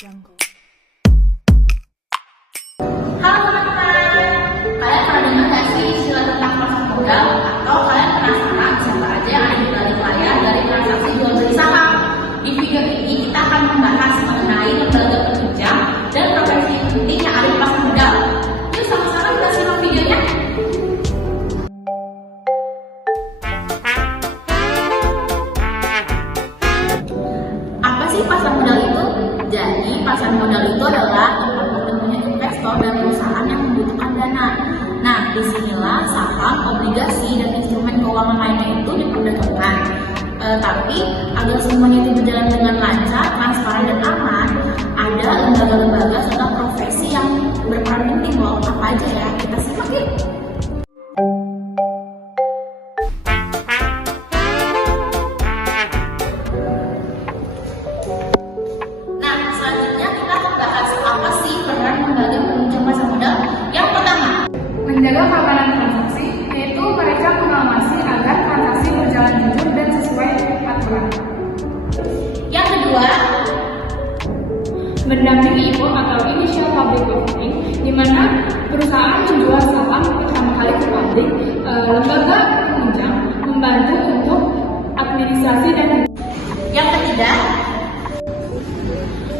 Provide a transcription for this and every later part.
Jungle. Halo teman-teman, kalian pernah dengar nggak sih istilah tentang pasar modal? Atau kalian penasaran siapa aja yang ada di balik layar dari transaksi jual beli saham? Di video ini kita akan membahas mengenai lembaga penunjang dan profesi penting yang ada di pasar modal. Yuk sama-sama kita simak videonya. Apa sih pasar modal itu? Jadi pasar modal itu adalah tempat bertemunya investor dan perusahaan yang membutuhkan dana. Nah, disinilah saham, obligasi, dan instrumen keuangan lainnya itu diperdagangkan. Tapi agar semuanya itu berjalan dengan lancar, transparan, dan aman, ada lembaga-lembaga serta profesi yang berperan penting loh. Apa aja ya? Kita simak yuk. Nah, selanjutnya kita akan bahas apa sih peran lembaga penunjang pasar modal. Yang pertama, menjaga keamanan transaksi, yaitu mereka mengawasi agar transaksi berjalan jujur dan sesuai aturan. yang kedua, Mendampingi IPO atau Initial Public Offering, di mana perusahaan menjual saham pertama kali ke publik. Lembaga penunjang membantu untuk administrasi dan yang ketiga,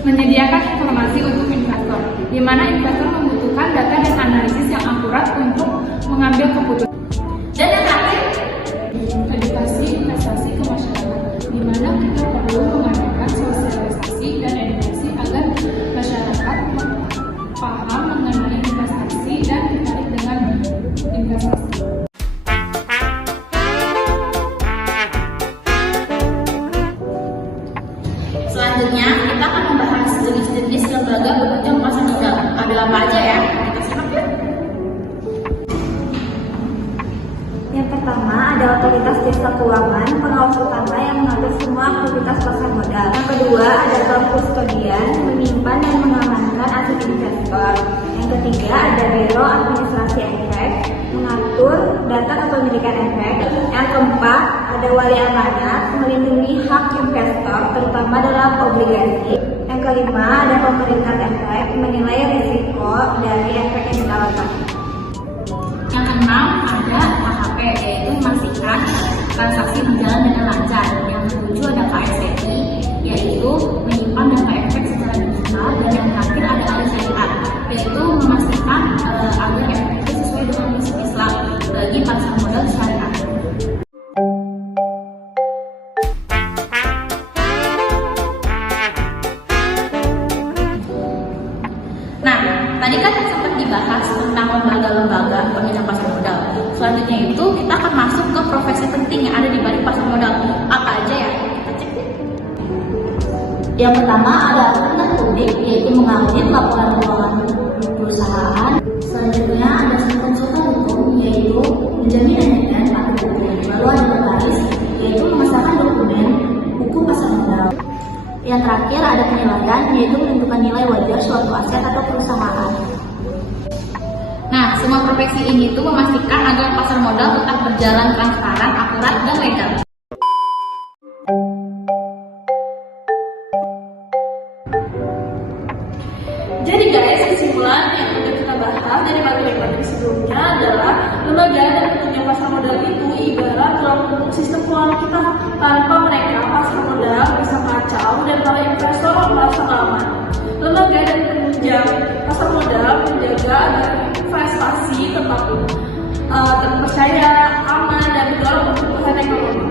menyediakan informasi untuk investor, di mana investor membutuhkan data dan analisis yang akurat untuk mengambil keputusan. dan yang terakhir, Edukasi investasi ke masyarakat, di mana kita perlu mengadakan sosialisasi dan edukasi agar masyarakat paham mengenai investasi dan tertarik dengan investasi. selanjutnya kita akan membahas jenis-jenis lembaga penunjang pasar modal. Ada apa aja ya? Kita simak yuk. Yang pertama ada otoritas jasa keuangan, pengawas utama yang mengatur semua aktivitas pasar modal. Yang kedua ada bank kustodian, menyimpan dan mengamankan aset investor. Yang ketiga ada biro administrasi efek, mengatur data kepemilikan efek. Yang keempat ada wali amanat, melindungi hak investor terutama dalam obligasi. Yang kelima ada pemerintah efek, menilai risiko dari efek yang ditawarkan. Yang keenam ada KHP, yaitu memastikan transaksi berjalan dengan lancar. Yang ketujuh ada KSPI, yaitu menyimpan data efek secara digital. Dan yang terakhir ada alih syariat, yaitu memastikan agar efek itu sesuai dengan prinsip Islam bagi pasar modal syariat. Nah, tadi kan sempat dibahas tentang lembaga-lembaga penunjang pasar modal. Selanjutnya itu kita akan masuk ke profesi penting yang ada di balik pasar modal. Apa aja ya? Kita cek deh. Yang pertama ada akuntan publik, yaitu mengaudit laporan keuangan perusahaan. Selanjutnya ada konsultan hukum, yaitu menjamin emiten pakai hukum. Lalu ada notaris, yaitu memasarkan dokumen hukum pasar modal. Yang terakhir ada penilaian, yaitu menentukan nilai wajar suatu aset atau perusahaan. Nah, semua profesi ini tuh memastikan agar pasar modal tetap berjalan transparan, akurat, dan legal. Jadi guys, kesimpulan yang udah kita bahas dari materi-materi sebelumnya adalah lembaga dan penunjang pasar modal itu ibarat tulang punggung sistem keuangan kita. Tanpa mereka, pasar modal bisa kacau dan para investor merasa aman. Lembaga dan penunjang pasar modal menjaga agar investasi tetap terpercaya, aman, dan mendorong pertumbuhan ekonomi.